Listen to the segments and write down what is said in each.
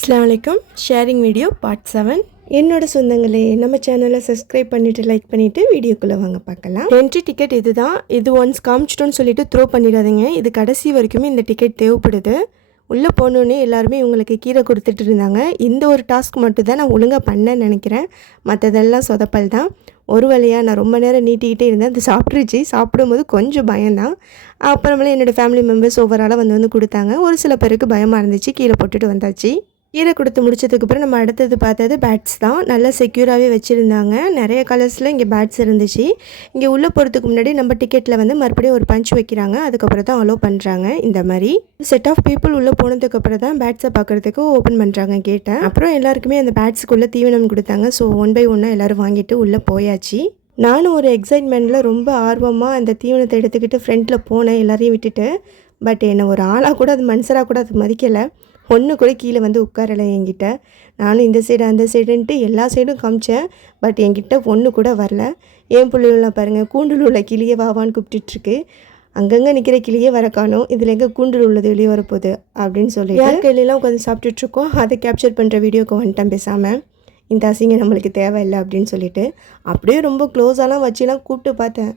அஸ்ஸலாமு அலைக்கும். Sharing video part 7. என்னோட சொந்தங்களே, நம்ம சேனலை சப்ஸ்கிரைப் பண்ணிவிட்டு லைக் பண்ணிவிட்டு வீடியோக்குள்ளே வாங்க பார்க்கலாம். என்ட்ரி டிக்கெட் இது தான். இது ஒன்ஸ் காமிச்சிட்டோன்னு சொல்லிட்டு த்ரோ பண்ணிடாதீங்க. இது கடைசி வரைக்குமே இந்த டிக்கெட் தேவைப்படுது. உள்ளே போனோடனே எல்லாருமே இவங்களுக்கு கீரை கொடுத்துட்டு இருந்தாங்க. இந்த ஒரு டாஸ்க் மட்டும் தான் நான் ஒழுங்காக பண்ணேன்னு நினைக்கிறேன். மற்றதெல்லாம் சொதப்பல் தான். ஒரு வழியாக நான் ரொம்ப நேரம் நீட்டிக்கிட்டே இருந்தேன். அது சாப்பிட்ருச்சு. சாப்பிடும்போது கொஞ்சம் பயம்தான். அப்புறமேலே என்னோடய ஃபேமிலி மெம்பர்ஸ் ஓவராலாக வந்து கொடுத்தாங்க. ஒரு சில பேருக்கு பயமாக இருந்துச்சு. கீழே போட்டுட்டு வந்தாச்சு. கீரை கொடுத்து முடிச்சதுக்கப்புறம் நம்ம அடுத்தது பார்த்தது பேட்ஸ் தான். நல்லா செக்யூராகவே வச்சுருந்தாங்க. நிறைய கலர்ஸில் இங்கே பேட்ஸ் இருந்துச்சு. இங்கே உள்ளே போகிறதுக்கு முன்னாடி நம்ம டிக்கெட்டில் வந்து மறுபடியும் ஒரு பஞ்ச் வைக்கிறாங்க. அதுக்கப்புறம் தான் அலோவ் பண்ணுறாங்க. இந்த மாதிரி செட் ஆஃப் பீப்புள் உள்ளே போனதுக்கப்புறம் தான் பேட்ஸை பார்க்குறதுக்கு ஓப்பன் பண்ணுறாங்க கேட்டை. அப்புறம் எல்லாருக்குமே அந்த பேட்ஸுக்குள்ளே தீவனம் கொடுத்தாங்க. ஸோ 1 by 1 எல்லோரும் வாங்கிட்டு உள்ளே போயாச்சு. நானும் ஒரு எக்ஸைட்மெண்ட்டில் ரொம்ப ஆர்வமாக அந்த தீவனத்தை எடுத்துக்கிட்டு ஃப்ரண்ட்டில் போனேன் எல்லாரையும் விட்டுட்டு. பட் என்னை ஒரு ஆளாக கூட அது மனுஷராக கூட அது மதிக்கலை. ஒன்று கூட கீழே வந்து உட்காரலை என்கிட்ட. நானும் இந்த சைடு அந்த சைடுன்ட்டு எல்லா சைடும் காமிச்சேன். பட் என்கிட்ட ஒன்று கூட வரல. என் பிள்ளைகள்லாம் பாருங்கள், கூண்டில் உள்ள கிளியே வாவான்னு கூப்பிட்டுருக்கு. அங்கங்கே நிற்கிற கிளியே வர காணும். இதில் எங்கே கூண்டில் உள்ளது வெளியே வரப்போகுது அப்படின்னு சொல்லி யார் கையிலலாம் உட்காந்து சாப்பிட்டுட்ருக்கோம். அதை கேப்சர் பண்ணுற வீடியோக்கு வந்துட்டேன் பேசாமல். இந்த அசிங்கம் நம்மளுக்கு தேவையில்லை அப்படின்னு சொல்லிட்டு அப்படியே ரொம்ப க்ளோஸாலாம் வச்சுலாம் கூப்பிட்டு பார்த்தேன்.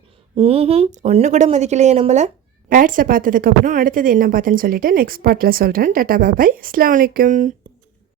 ஒன்று கூட மதிக்கலையே நம்மளை. பேட்ஸை பார்த்ததுக்கப்புறம் அடுத்தது என்ன பார்த்தேன்னு சொல்லிவிட்டு நெக்ஸ்ட் பார்ட்டில் சொல்கிறேன். டாட்டா பாய். அஸ்ஸலாமு அலைக்கும்.